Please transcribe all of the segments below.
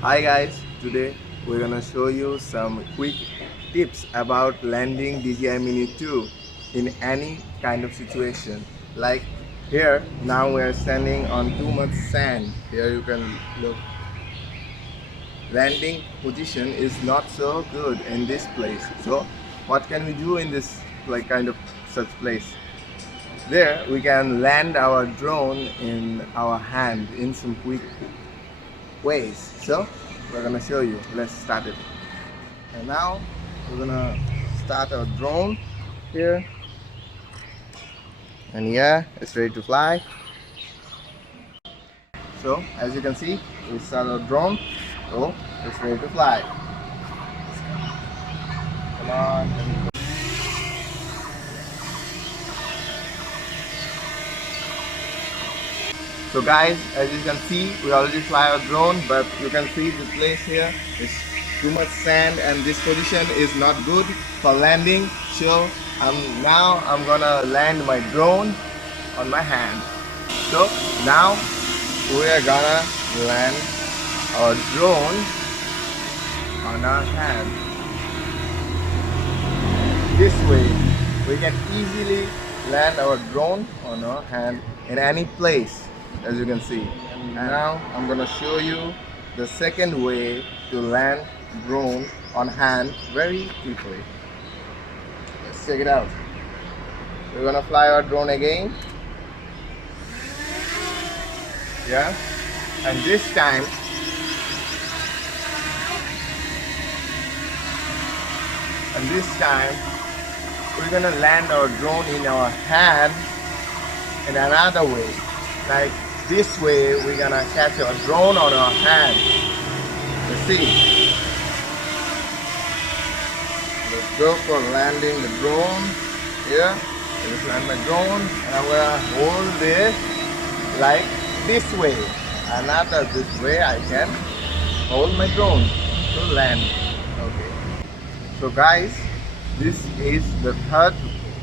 Hi guys, today we're gonna show you some quick tips about landing DJI Mini 2 in any kind of situation. Like here, now we're standing on too much sand. Here you can look. Landing position is not so good in this place. So what can we do in this kind of such place? There we can land our drone in our hand in some quick ways. So we're gonna show you. Let's start it. And now we're gonna start our drone here. And yeah, it's ready to fly. So as you can see, we start our drone. So it's ready to fly. Come on. So guys, as you can see, we already fly our drone, but you can see the place here is too much sand and this position is not good for landing. So now I'm gonna land my drone on my hand. So now we are gonna land our drone on our hand. This way we can easily land our drone on our hand in any place, as you can see. And now I'm gonna show you the second way to land drone on hand very quickly. Let's check it out. We're gonna fly our drone again. Yeah, and this time we're gonna land our drone in our hand in another way. Like this way, we're gonna catch our drone on our hand. Let's see. Let's go for landing the drone here. Let's land my drone, and I'm gonna hold this like this way. And after this way, I can hold my drone to land. Okay. So guys, this is the third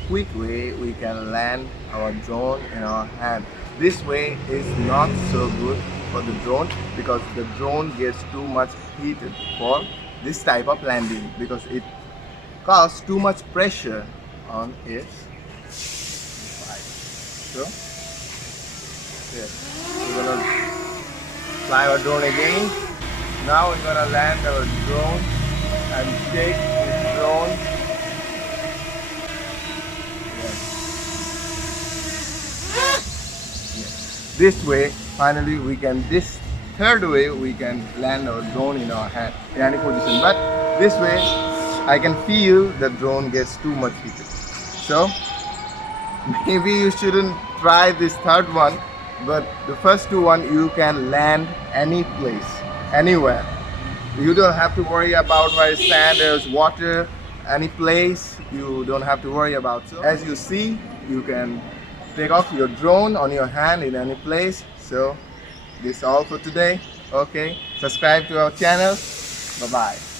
quick way we can land our drone in our hand. This way is not so good for the drone because the drone gets too much heated for this type of landing because it causes too much pressure on its flight. So yeah, we're gonna fly our drone again. Now we're gonna land our drone and take the drone. This way, finally this third way we can land our drone in our hand in any position. But this way, I can feel the drone gets too much heated. So maybe you shouldn't try this third one, but the first two you can land any place, anywhere. You don't have to worry about where is sand, there's water, any place you don't have to worry about. So as you see, you can take off your drone on your hand in any place. So this is all for today. Okay, subscribe to our channel. Bye bye.